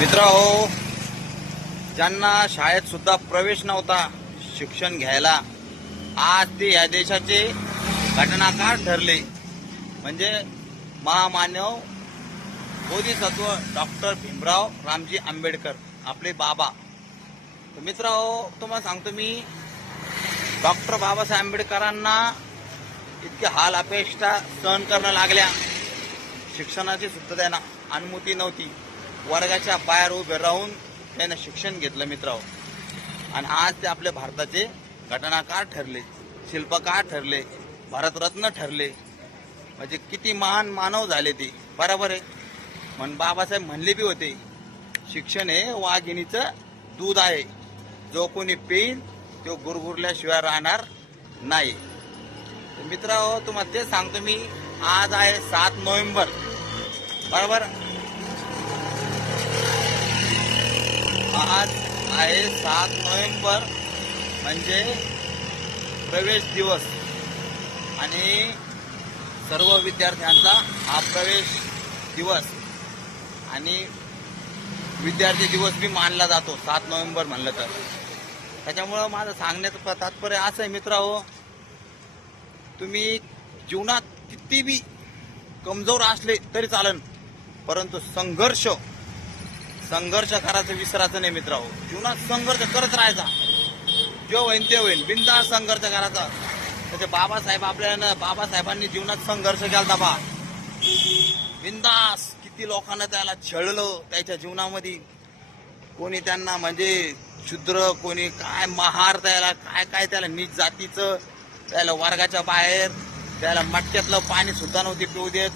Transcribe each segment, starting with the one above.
मित्रांनो हो ज्यांना शाळेत सुद्धा प्रवेश नव्हता शिक्षण घ्यायला आज ते या देशाचे घटनाकार ठरले. म्हणजे महामानव बोधिसत्व डॉक्टर भीमराव रामजी आंबेडकर आपले बाबा. तर हो तुम्हाला सांगतो मी डॉक्टर बाबासाहेब आंबेडकरांना इतके हाल अपेक्षा सहन करणं लागल्या. शिक्षणाची सुद्धा त्यांना अनुमती नव्हती. वर्गाच्या बाहेर उभे राहून त्यानं शिक्षण घेतलं मित्राओ आणि आज ते आपल्या भारताचे घटनाकार ठरले शिल्पकार ठरले भारतरत्न ठरले. म्हणजे किती महान मानव झाले ते. बरोबर आहे. म्हण बाबासाहेब म्हणले बी होते शिक्षण हे वाघिणीचं दूध आहे. जो कोणी पेईन तो गुरगुरल्याशिवाय राहणार नाही. मित्र तुम्हाला तेच सांगतो मी. आज आहे सात नोव्हेंबर. बरोबर? आज आहे सात नोव्हेंबर म्हणजे प्रवेश दिवस. आणि सर्व विद्यार्थ्यांचा हा प्रवेश दिवस. आणि विद्यार्थी दिवस बी मानला जातो सात नोव्हेंबर म्हणलं तर. त्याच्यामुळं माझं सांगण्याचं तात्पर्य असं आहे मित्र हो तुम्ही जीवनात किती बी कमजोर असले तरी चालन परंतु संघर्ष संघर्ष करायचं विसरायचं नाही मित्र जीवनात संघर्ष करत राहायचा. जे होईन ते होईन. बिंदा संघर्ष करायचा. त्याचे बाबासाहेब आपल्यानं बाबासाहेबांनी जीवनात संघर्ष केला बा. बिंदास किती लोकांना त्याला छळलं त्याच्या जीवनामध्ये. कोणी त्यांना म्हणजे क्षुद्र कोणी काय महार त्याला काय काय त्याला नीच जातीचं त्याला वर्गाच्या बाहेर त्याला मटक्यातलं पाणी सुद्धा नव्हते पिऊ देत.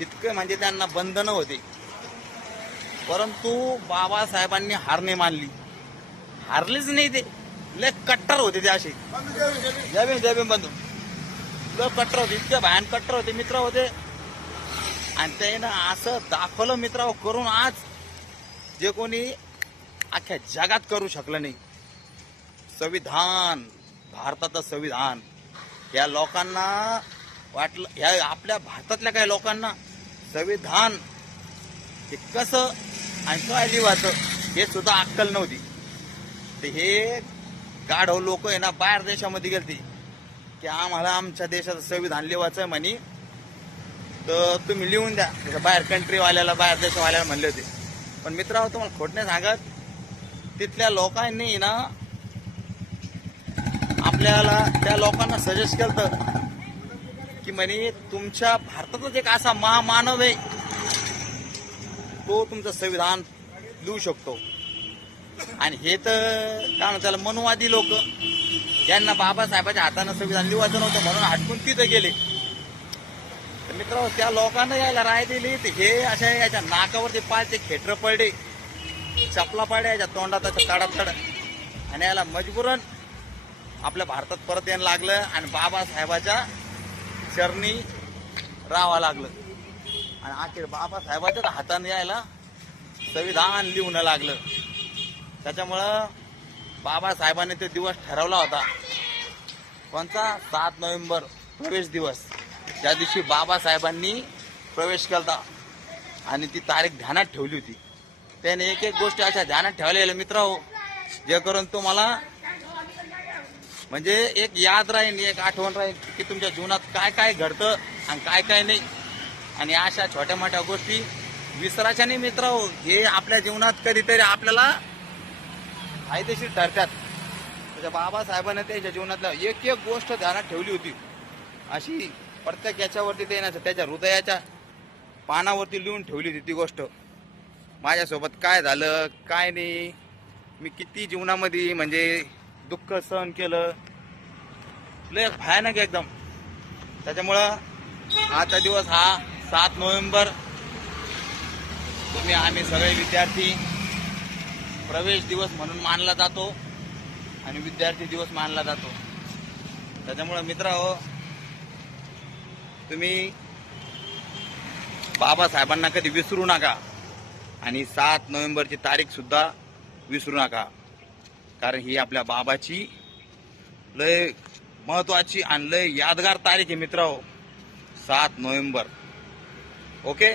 इतकं म्हणजे त्यांना बंधनं होते. परंतु बाबासाहेबांनी हार नाही मानली. हारलीच नाही ते. लय कट्टर होते ते असे. जय भीम बंधू. लय कट्टर होते इतके भयान कट्टर होते मित्र होते. आणि त्यानं असं दाखवलं मित्राव करून आज जे कोणी अख्ख्या जगात करू शकलं नाही. संविधान भारताचं संविधान. या लोकांना वाटलं या आपल्या भारतातल्या काही लोकांना संविधान हे कसं आणि काय लिवायचं हे सुद्धा अक्कल नव्हती. तर हे गाढव लोक आहे ना बाहेर देशामध्ये गेलती. की आम्हाला आमच्या देशाचं संविधान लिवायचं आहे म्हणे. तर तुम्ही लिहून द्या. जसं बाहेर कंट्रीवाल्याला बाहेर देशवाल्याला म्हणले होते. पण मित्रांनो तुम्हाला खोट नाही सांगत. तिथल्या लोकांनी ना आपल्याला त्या लोकांना सजेस्ट केलं की म्हणे तुमच्या भारतातच एक असा महामानव आहे. तो तुमचं संविधान लिहू शकतो. आणि हे तर काय म्हणतात त्याला मनुवादी लोक. यांना बाबासाहेबाच्या हातानं संविधान लिवायचं नव्हतं म्हणून हटकून तिथं गेले. तर मित्र त्या लोकांना यायला राय दिली तर हे अशा याच्या नाकावरती पायचे खेटर पडले चपला पडल्या याच्या तोंडात तडात तड आणि याला मजबूरन आपल्या भारतात परत यायला लागलं आणि बाबासाहेबाच्या चरणी राहावं लागलं. आणि अखेर बाबासाहेबाच्याच हाताने यायला संविधान लिहून लागलं. त्याच्यामुळं बाबासाहेबांनी ते दिवस ठरवला होता. कोणता? सात नोव्हेंबर प्रवेश दिवस. त्या दिवशी बाबासाहेबांनी प्रवेश केला आणि ती तारीख ध्यानात ठेवली होती. त्याने एक एक गोष्टी अशा ध्यानात ठेवलेल्या मित्र हो जे करून तुम्हाला म्हणजे एक याद राहील एक आठवण राहील की तुमच्या जीवनात काय काय घडतं आणि काय काय नाही. आणि अशा छोट्या मोठ्या गोष्टी विसरायच्या नाही मित्र हो हे आपल्या जीवनात कधीतरी आपल्याला फायदेशीर ठरतात. त्याच्या बाबासाहेबांनी त्याच्या जीवनातल्या एक एक गोष्ट ध्यानात ठेवली होती. अशी प्रत्येक याच्यावरती ते ना त्याच्या हृदयाच्या पानावरती लिहून ठेवली होती ती गोष्ट. माझ्यासोबत काय झालं काय नाही मी किती जीवनामध्ये म्हणजे दुःख सहन केलं. लय भयानक एकदम. त्याच्यामुळं आजचा दिवस हा सात नोव्हेंबर. तुम्ही आम्ही सगळे विद्यार्थी प्रवेश दिवस म्हणून मानला जातो आणि विद्यार्थी दिवस मानला जातो. त्याच्यामुळं मित्र हो तुम्ही बाबासाहेबांना कधी विसरू नका आणि सात नोव्हेंबरची तारीखसुद्धा विसरू नका. कारण ही आपल्या बाबाची लय महत्वाची आणि लय यादगार तारीख आहे मित्र सात नोव्हेंबर. ओके?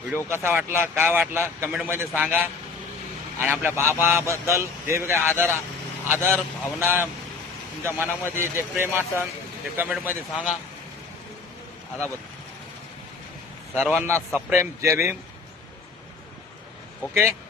व्हिडिओ कसा वाटला काय वाटला कमेंटमध्ये सांगा. आणि आपल्या बाबाबद्दल जे बी काही आदर आदर भावना तुमच्या मनामध्ये जे प्रेम असन ते कमेंटमध्ये सांगा. आता बघ. सर्वांना सप्रेम जय भीम. ओके?